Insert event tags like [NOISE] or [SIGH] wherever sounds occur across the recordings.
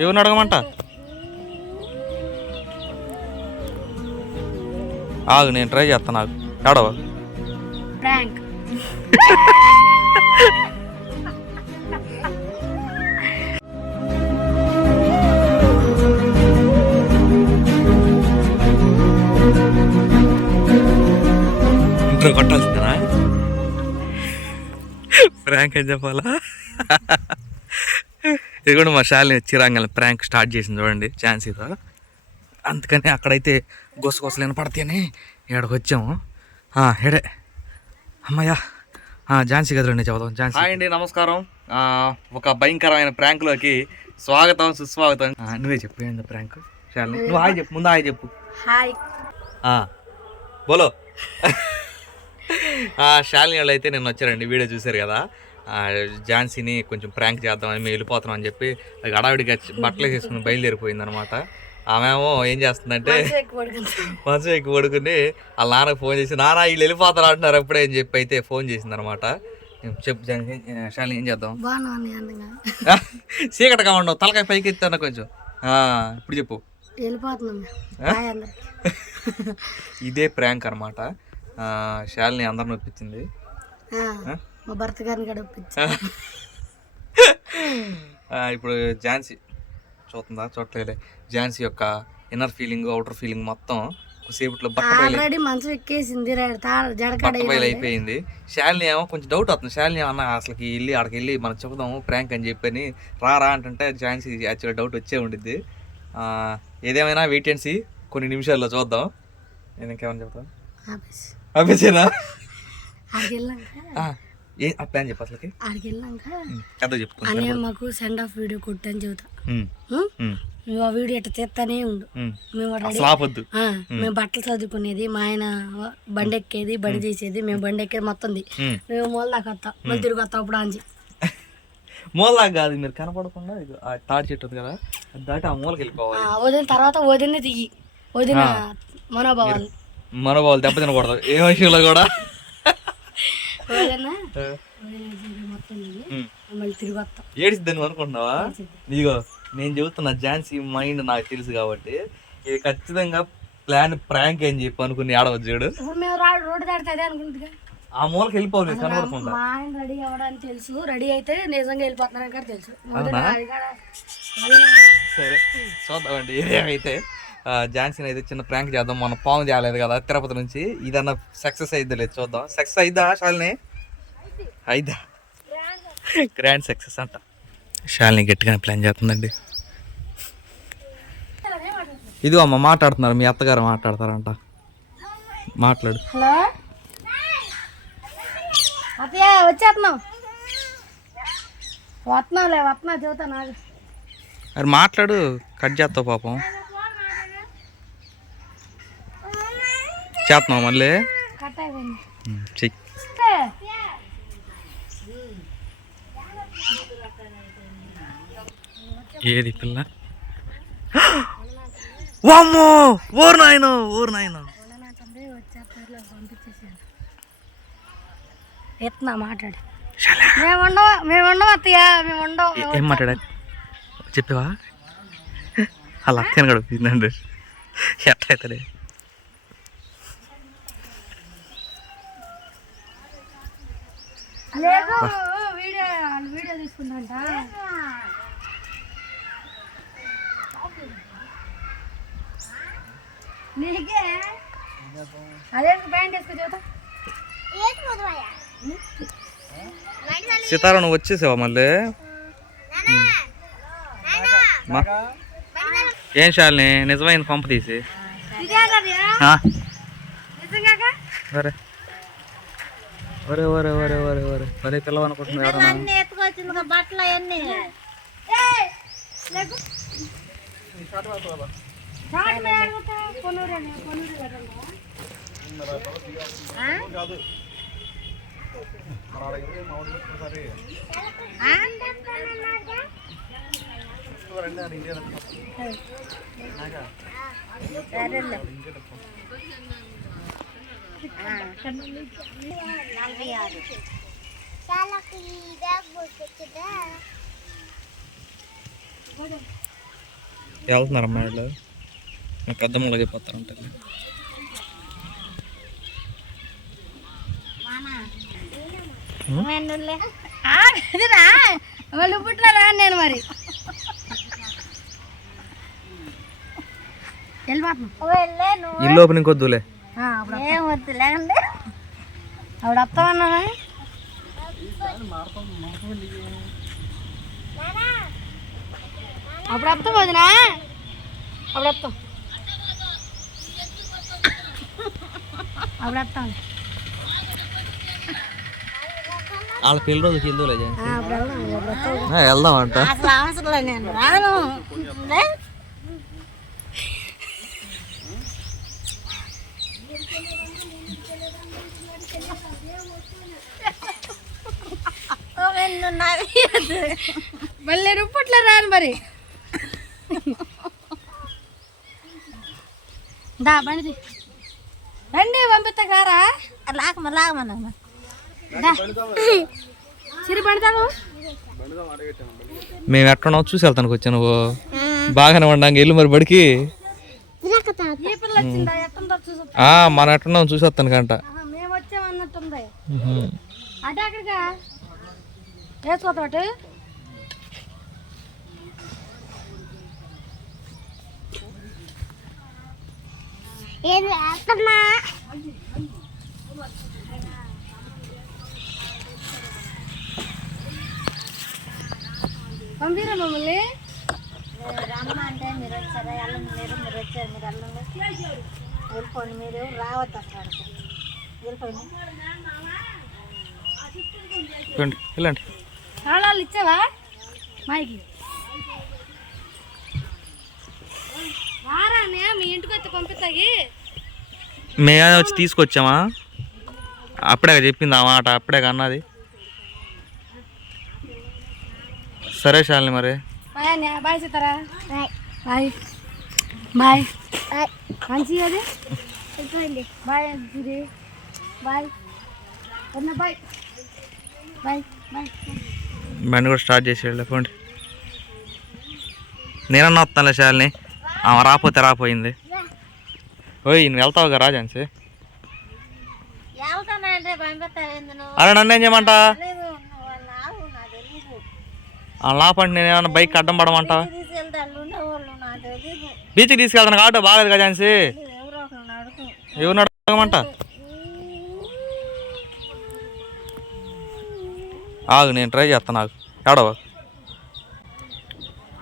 ఎవరిని అడగమంట? ఆగు నేను ట్రై చేస్తాను ఆగు ప్రాంక్. ఇంట్లో కొట్టాల్సిందేనా? ప్రాంక్ అని చెప్పాలా? ఇది కూడా మా శాలిని చిరాంగల్ ప్రాంక్ స్టార్ట్ చేసింది చూడండి ఝాన్సీతో. అందుకని అక్కడైతే గొసగొసలేని పడతాయని ఇక్కడికి వచ్చాము. ఆ, ఏడే అమ్మయ్యా. ఝాన్సీ కదరండి చెబుదాం ఝాన్సీ. హాయ్ అండి నమస్కారం. ఆ, ఒక భయంకరమైన ప్రాంక్లోకి స్వాగతం సుస్వాగతం. నువ్వే చెప్పు ఏంది ప్రాంక్? శాలిని నువ్వు హాయ్ చెప్పు ముందు హాయ్ చెప్పు. హాయ్. ఆ, బోలో. ఆ, శాలిని వాళ్ళు అయితే నేను వచ్చారండి వీడియో చూశారు కదా. ఝాన్సీని కొంచెం ప్రాంక్ చేద్దామని మేము వెళ్ళిపోతున్నాం అని చెప్పి అది హడావిడిగా చ- బట్టలు వేసుకుని బయలుదేరిపోయింది అనమాట ఆమెమో ఏం చేస్తుందంటే మనసు ఎక్కువ పడుకుని వాళ్ళ నాన్నకు ఫోన్ చేసి నాన్న వీళ్ళు వెళ్ళిపోతారు అంటున్నారు అప్పుడే అని చెప్పి అయితే ఫోన్ చేసింది అనమాట చెప్పు శాలిని ఏం చేద్దాం? [LAUGHS] చీకటగా ఉండవు తలకాయ పైకి ఎత్తాను కొంచెం. ఇప్పుడు చెప్పు. [LAUGHS] ఇదే ప్రాంక్ అనమాట శాలిని అందరిని ఒప్పించింది. మా భర్త గారిని కూడా ఇప్పుడు ఝాన్సీ చూస్తుందా? చూడలేదే ఝాన్సీ యొక్క ఇన్నర్ ఫీలింగ్ అవుటర్ ఫీలింగ్ మొత్తం బట్టబయలు ఆల్రెడీ మనసు ఎక్కేసింది బట్టబయలు అయిపోయింది. శాలిని ఏమో కొంచెం డౌట్ అవుతుంది శాలిని అన్న అసలుకి వెళ్ళి అక్కడికి వెళ్ళి మనం చెబుదాము ప్రాంక్ అని చెప్పని రా రా అంటుంటే ఝాన్సీ యాక్చువల్గా డౌట్ వచ్చే ఉండిద్ది. ఏదేమైనా వెయిట్ అండ్ సీ కొన్ని నిమిషాల్లో చూద్దాం. నేను ఇంకేమైనా చెప్తాను? ఏ ఆ ప్లాన్ చెప్పు అసలుకి. ఆడికి వెళ్ళాక మాకు సెండ్ ఆఫ్ వీడియో కొట్టని చెబుతా. నువ్వు ఆ వీడియో ఎట్ట తీస్తానే ఉండు. మేము మేము బట్టలు చదువుకునేది మా ఆయన బండి ఎక్కేది బండి తీసేది మేము బండి ఎక్కేది మొత్తంది. ఉమ్. మేము మూల దాకా వస్తాం మళ్ళీ తిరిగి వస్తాం అప్పుడు అంచి [LAUGHS] మూలలా కాదు మీరు కనపడకుండా తాడి చెట్టు ఉంది కదా దాటి ఆ మూలకి వెళ్ళిపోవాలి. వదిన తర్వాత వదిన దిగి వదిన మనోభావాలు. మనోభావాలు దెబ్బ తినకూడదు. ఏ విషయంలో కూడా. ఏడిసిద్దని అనుకుంటున్నావా? ఇదిగో నేను చెబుతున్నా ఝాన్సీ మైండ్ నాకు తెలుసు కాబట్టి ఇది ఖచ్చితంగా ప్లాన్ ప్రాంక్ అని చెప్పి అనుకుని ఆడవచ్చు చూడు. ఆ మూలకి మా ఆయన రెడీ అవ్వడానికి తెలుసు. రెడీ అయితే నిజంగా వెళ్ళిపోతున్నారని కూడా తెలుసు. సరే చూద్దామండి ఇదేమైతే ఆ, ఝాన్సీని అయితే చిన్న ప్రాంక్ చేద్దాం. మన పాము తేలేదు కదా తిరుపతి నుంచి. ఇదన్నా సక్సెస్ అయిద్దా లేదు చూద్దాం. సక్సెస్ అయిద్దా శాలిని? అయిద్దా? గ్రాండ్ సక్సెస్ అంట. శాలిని గట్టిగానే ప్లాన్ చేస్తుందండి. ఇదిగో అమ్మ మాట్లాడుతున్నారు. మీ అత్తగారు మాట్లాడతారంట. మాట్లాడు. హలో? అత్తయ్య వచ్చేస్తున్నాం. వస్తున్నాంలే వస్తున్నా చెబుతా నాకు మరి మాట్లాడు. కట్ చేస్తావు పాపం. చేస్తున్నావు మళ్ళీ? చెయ్యి ఏది పిల్ల? వామ్మో! ఊరు నాయన ఊరు నాయన. ఎత్తున్నా మాట్లాడు. మేము ఉండవు? మేము ఉండవు అత్తయ్య? మేము ఉండవు? మేము ఏం మాట్లాడా చెప్పావా? అలా గడిపిందండి ఎట్లయితే వీడియో వీడియో తీసుకుందంట. నీకే? అదే ప్యాంట్ వేసుకో చూద్దాం సీతారా నువ్వు వచ్చేసావా మళ్ళీ? ఏం శాలిని నిజమైన పంప తీసి? నిజంగా ఒరే ఒరే ఒరే ఒరే ఒరే భలే పిల్లవనుకుంటున్నాడు అన్ని ఎత్తుకొచ్చింది బట్టలు అవన్నీ సరేలే వెళ్తున్నారు వాళ్ళు. నాకు అద్దం ములగిపోతారు ఉంటుంది వాళ్ళు పుట్టినారా నేను మరి ఇల్లు ఓపెనింగ్ వద్దులే ఏం వద్దు లేకండి ఆవిడ వస్తామన్నా అప్పుడు వస్తాం వదినా? అప్పుడు వస్తాం అప్పుడు వస్తాం వాళ్ళ పెళ్ళి రోజుకి వెళ్దాం వెళ్దాం అంట అసలు అవసరం లేదు నేను రాను. లే. మళ్ళీ రుప్పట్లో రాను మరి. దా బండి రండి పంపిస్తా కారా? లాగమ లాగమన్నా సిరి మేము ఎక్కడో చూసి వెళ్తానికి వచ్చా నువ్వు. బాగానే ఉండంగా ఇల్లు మరి బడికి? మనం ఎట్టున్నాం చూసి వస్తాను కంట. మేము వచ్చామన్నట్టుంది. అటు అక్కడికా వేసుకోతాడు పంపిరా మమ్మల్ని. రమ్మంటే మీరు వచ్చారా? వెళ్ళండి మీరు మీరు వచ్చారు మీరు వెళ్ళండి వెళ్ళిపోండి మీరు రావద్దు అసలు. వెళ్ళిపోండి. వెళ్ళండి. తాళాలు ఇచ్చావా? మాయకి రారానే మీ ఇంటికి వచ్చి పంపిస్తాయి. మేమే వచ్చి తీసుకొచ్చామా? అప్పుడే చెప్పింది ఆ మాట అప్పుడే అన్నది. సరే శాలిని మరి. బాయ్ సీతారా. బాయ్. బాయ్. మంచిగా అది bye bye. Bye. Bye bye. బండి కూడా స్టార్ట్ చేసి వెళ్ళిపోండి నేనన్నా వస్తానులే శాలిని. ఆమె రాపోతే రాపోయింది. ఓయ్ నువ్వు వెళ్తావుగా రాజాన్సి అరే నన్ను ఏం చేయమంటా? లాపండి నేను ఏమన్నా బైక్ అడ్డం పడమంటా? బీచ్కి తీసుకెళ్తాను ఆటో బాగాలేదు కదా ఝాన్సీ ఎవరో ఒకరు అడుగు ఎవరు అడగమంట ఆగు నేను ట్రై చేస్తాను ఆగు. ఏడవా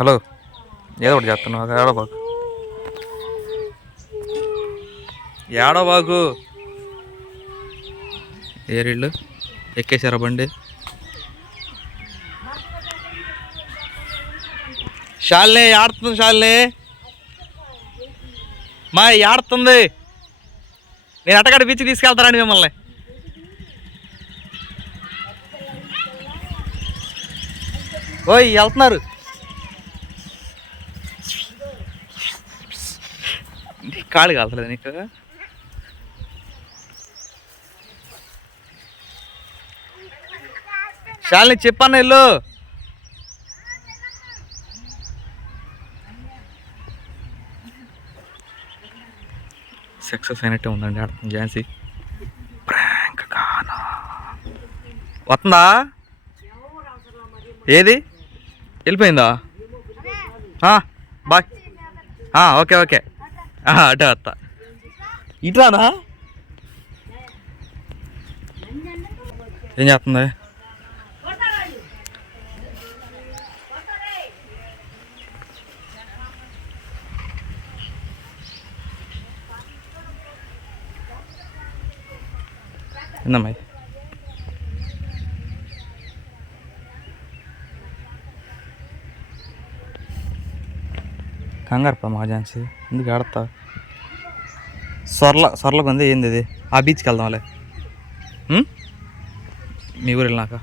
హలో. ఏదో ఒకటి చేస్తున్నావు ఏడవాకు. ఏడవాకు. ఏడవబాకు ఏరిళ్ళు ఎక్కేసారా బండి? షాల్నే ఆడుతుంది షాల్నే? మా ఆడుతుంది నేను అట్టగడ బీచ్ తీసుకెళ్తారండి మిమ్మల్ని. ఓయ్ వెళ్తున్నారు. కాళ్ళు కాలుతలేదు నీకు. శాలిని చెప్పన్న ఇల్లు. సక్సెస్ అయినట్టే ఉందండి ఝాన్సీ. ప్రాంక్ కానా. వస్తుందా? ఏది? వెళ్ళిపోయిందా? బాయ్. Okay okay. అటే వస్తా ఇట్లానా ఏం చేస్తుంది? ఏందమ్మాయి కంగారు పడ మా ఝాన్సీ. ఎందుకు ఆడతా సొర్ల సొర్లకు ఉంది ఏంది ఇది? ఆ బీచ్కి వెళ్దాంలే మీ ఊరు వెళ్ళినాక.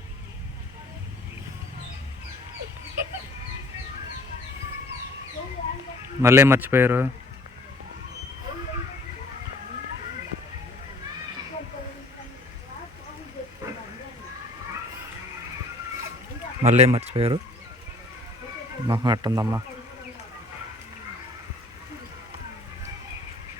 మళ్ళీ ఏం మర్చిపోయారు? మళ్ళీ ఏం మర్చిపోయారు? మొహం ఎట్టుందమ్మా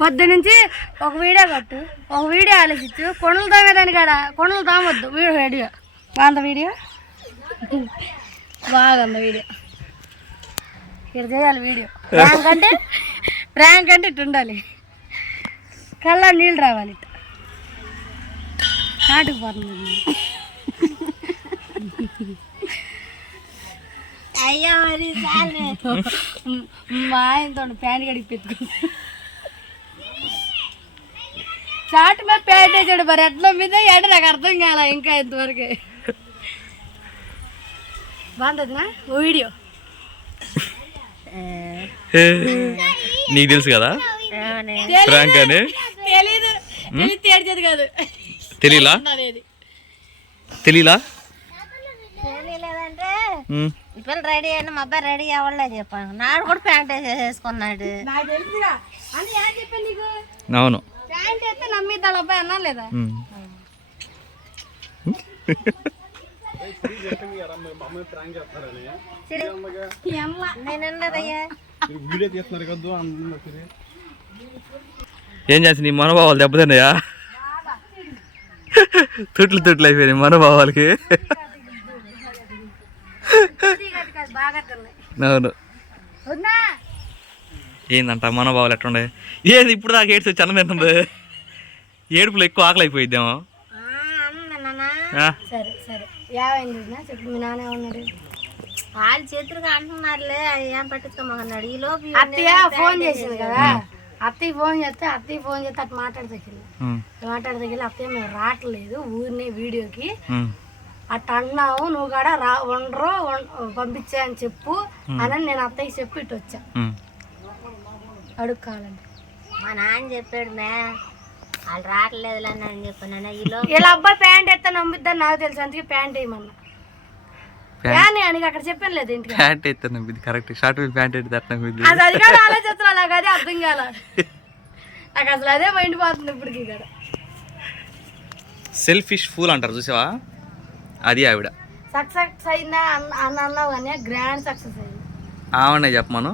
పొద్దు నుంచి ఒక వీడియో కట్టు. ఒక వీడియో ఆలోచించు. కొండలు తాగేదాని కాడ? కొండలు తోమొద్దు. వీడియో వీడియో బాగుంది వీడియో? బాగుంది వీడియో. ఇక్కడ చేయాలి వీడియో. ర్యాంక్ అంటే? ర్యాంక్ అంటే ఇటు ఉండాలి. కళ్ళ నీళ్ళు రావాలి ఇటు. నాటుకుపోతుంది అయ్యో మరి చాలు మా ఆయనతో ప్యాంట్ కడిగి పెట్టుకుంది చాటు మీద ప్యాంట్ వేసాడు మరి ఎట్లా మీద అంటే నాకు అర్థం కాల ఇంకా ఇంతవరకు. బాగుంటుందినా ఓ వీడియో. నీకు తెలుసు కదా? ప్రాంక్ అని? తెలీదు. తెలియదు కాదు. తెలీలా? తెలీలా? పిల్ల రెడీ అయినా మా అబ్బాయి రెడీ అవ్వలే చెప్పాను. నాడు కూడా ప్యాంట్ వేసేసుకున్నాడు. నాకు తెలుసురా. అని ఏం చెప్పాను నీకు? అవును. ప్యాంట్ వేస్తే నమ్మిద్దాం అబ్బాయి అన్నా లేదా? ఏం చేసి నీ మనోభావాలు దెబ్బతిన్నాయా? [LAUGHS] తుట్లు తుట్లు అయిపోయినాయి మనోభావాలకి. [LAUGHS] [LAUGHS] అవును. వద్దా? ఏందంట మనోభావాలు ఎట్లుండే ఏంది ఇప్పుడు దాకా ఏడ్స్ వచ్చి అన్నం తింటుంది? ఏడుపులు ఎక్కువ ఆకలి అయిపోయిద్దాము? సరే సరే? చెప్పు మీ నాన్న ఉన్నాడు వాళ్ళు చేతులుగా అంటున్నారులే ఏం పట్టించుకోమన్నాడు? ఈ లోపు అత్తయ్య ఫోన్ చేసింది? కదా. అత్తయ్య ఫోన్ చేస్తే అత్తయ్య ఫోన్ చేస్తే అటు మాట్లాడదగిలి మాట్లాడదగిలి అత్తయ్య మేము రావట్లేదు ఊరిని వీడియోకి. అట్ట అన్నావు నువ్వు కూడా రా వండరు పంపించే అని చెప్పు అని నేను అత్తయ్యకి చెప్పి ఇటు వచ్చా. కావాలంటే మా నాన్న చెప్పాడు మే వాళ్ళు రావట్లేదు అని చెప్పాను ఇలా అబ్బాయి ప్యాంట్ ఎత్తే నమ్మిద్దని నాకు తెలుసు అందుకే ప్యాంట్ వేయమన్నా. ప్యాంట్? అని అక్కడ చెప్పాను లేదు ఇంటికి. ప్యాంట్ కరెక్ట్ షార్ట్ ప్యాంట్ ఎత్తే అది అది కూడా ఆలోచిస్తున్నా నాకు అదే అర్థం కాల. నాకు అసలు అదే మైండ్ పోతుంది ఇప్పటికి ఇక్కడ. సెల్ఫిష్ ఫూల్ అంటారు చూసావా? అది ఆవిడ. సక్సెస్ అయిందా అన్న అన్నావు కానీ గ్రాండ్ సక్సెస్ అయింది. ఆవిడనే చెప్పమను.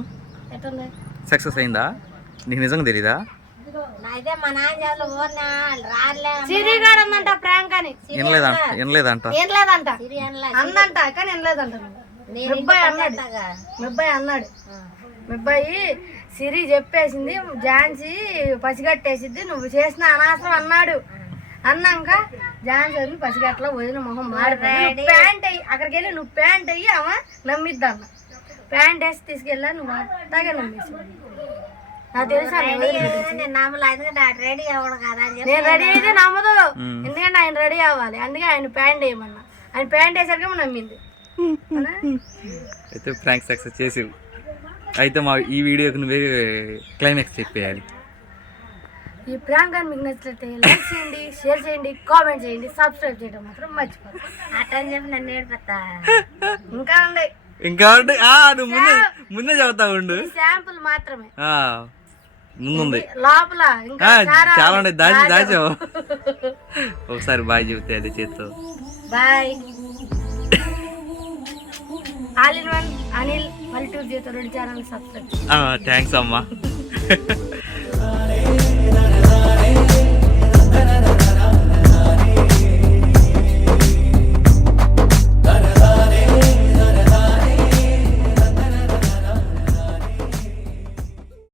సక్సెస్ అయిందా? నీకు నిజంగా తెలీదా? నా ఇదే మా నాన్న చేతులు ఊరినా వాళ్ళు రాలే సిరిగాడు అందంట ప్రాంక్ అని వినలేదంట వినలేదంట. ఏం లేదంట సిరియన్లా అందంట కానీ వినలేదంట. నువ్వు. నేను మీ అబ్బాయి అన్నాడు. మీ అబ్బాయి అన్నాడు. మీ అబ్బాయి సిరి చెప్పేసింది ఝాన్సీ పసిగట్టేసిద్ది నువ్వు చేసిన అనవసరం అన్నాడు. అన్నాక ఝాన్సీ వదిలి పసిగట్ల వదిన మొహం మాడిపోయింది ప్యాంట్ అయ్యి అక్కడికి వెళ్ళి నువ్వు ప్యాంట్ అయ్యి ఆమె నమ్మిద్దా అన్న. ప్యాంట్ వేసి తీసుకెళ్ళా నువ్వు అట్టగా నమ్మేసి నాకు తెలుసా. నేను రెడీ అవ్వడం కదా అని చెప్పి నేను రెడీ అయితే నమ్మదు. ఎందుకంటే ఆయన రెడీ అవ్వాలి. అందుకే ఆయన ప్యాంట్ వేయమన్నా. ఆయన ప్యాంట్ వేసరికి నమ్మింది? అయితే ప్రాంక్ సక్సెస్ చేసి అయితే మా ఈ వీడియోకి నువ్వే క్లైమాక్స్ చెప్పేయాలి. ఈ ప్రాంక్ కానీ మీకు నచ్చినట్లయితే లైక్ చేయండి షేర్ చేయండి కామెంట్ చేయండి సబ్స్క్రైబ్ చేయడం మాత్రం మర్చిపోదు. అట్టని చెప్పి నన్ను ఏడిపోతా. ఇంకా ఉంది. ఇంకా ఉంటే ఆ, నువ్వు ముందే ముందే చెబుతా ఉండు. ఈ శాంపుల్ మాత్రమే. ఆ, ముందుంది. లోపల ఇంకా ఆ, చాలా ఉన్నాయి. దాచి దాచావు ఒకసారి బాయ్ చెబితే అదే చేత్తో. Bye. All in one Anil multi జీతో రెండు ఛానల్ సబ్స్క్రైబ్ థ్యాంక్స్ అమ్మా.